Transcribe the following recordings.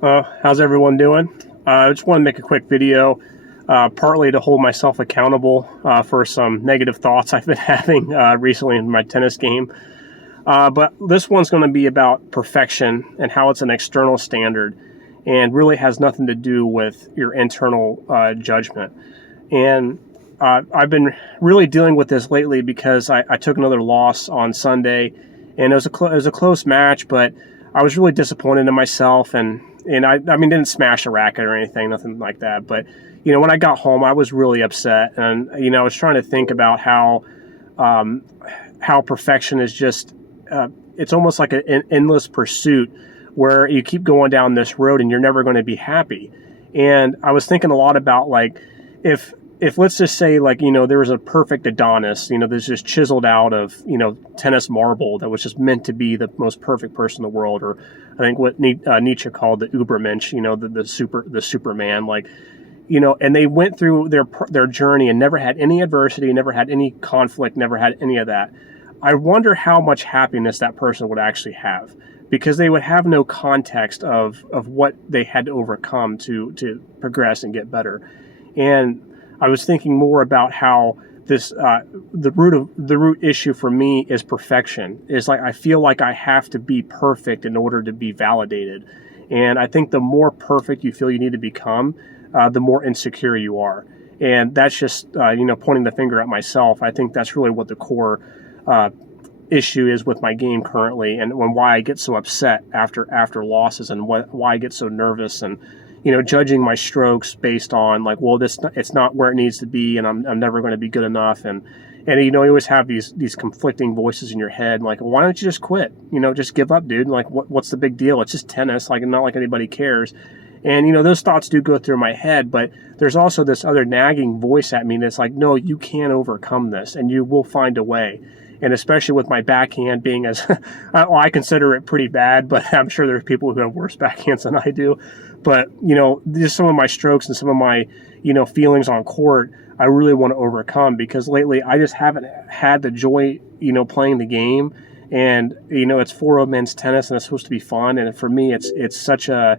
How's everyone doing? I just want to make a quick video, partly to hold myself accountable for some negative thoughts I've been having recently in my tennis game. But this one's going to be about perfection and how it's an external standard and really has nothing to do with your internal judgment. And I've been really dealing with this lately because I took another loss on Sunday, and it was a close match, but I was really disappointed in myself, and I mean, didn't smash a racket or anything, nothing like that. But, when I got home, I was really upset. And, I was trying to think about how perfection is just, it's almost like an endless pursuit where you keep going down this road and you're never going to be happy. And I was thinking a lot about, like, if let's just say, like, there was a perfect Adonis, that's just chiseled out of, tennis marble that was just meant to be the most perfect person in the world, or I think what Nietzsche called the Ubermensch, the Superman, like, and they went through their journey and never had any adversity, never had any conflict, never had any of that. I wonder how much happiness that person would actually have, because they would have no context of what they had to overcome to progress and get better. And I was thinking more about how this the root issue for me is perfection. Is like I feel like I have to be perfect in order to be validated, and I think the more perfect you feel you need to become, the more insecure you are. And that's just pointing the finger at myself. I think that's really what the core issue is with my game currently, and why I get so upset after losses, and why I get so nervous, and judging my strokes based on, like, well, it's not where it needs to be, and I'm never going to be good enough, and you always have these conflicting voices in your head, like, why don't you just quit? Just give up, dude. Like, what's the big deal? It's just tennis. Like, not like anybody cares. And those thoughts do go through my head, but there's also this other nagging voice at me that's like, no, you can overcome this, and you will find a way. And especially with my backhand being as, well, I consider it pretty bad, but I'm sure there's people who have worse backhands than I do. But, just some of my strokes and some of my, feelings on court, I really want to overcome, because lately I just haven't had the joy, playing the game. And, it's 4-0 men's tennis, and it's supposed to be fun. And for me, it's such a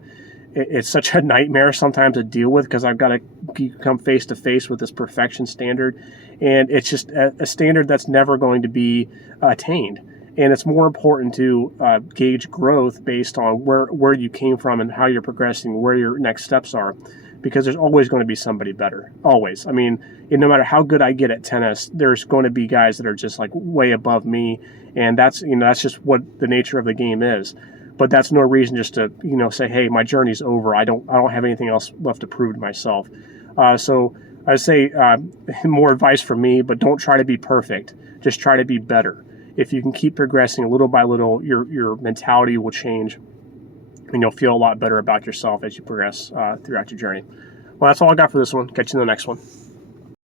nightmare sometimes to deal with, because I've got to come face to face with this perfection standard, and it's just a standard that's never going to be attained. And it's more important to gauge growth based on where you came from and how you're progressing, where your next steps are, because there's always going to be somebody better. Always. I mean, no matter how good I get at tennis, there's going to be guys that are just like way above me, and that's just what the nature of the game is. But that's no reason just to say, hey, my journey's over. I don't have anything else left to prove to myself. So I say more advice from me, but don't try to be perfect. Just try to be better. If you can keep progressing little by little, your mentality will change, and you'll feel a lot better about yourself as you progress throughout your journey. Well, that's all I got for this one. Catch you in the next one.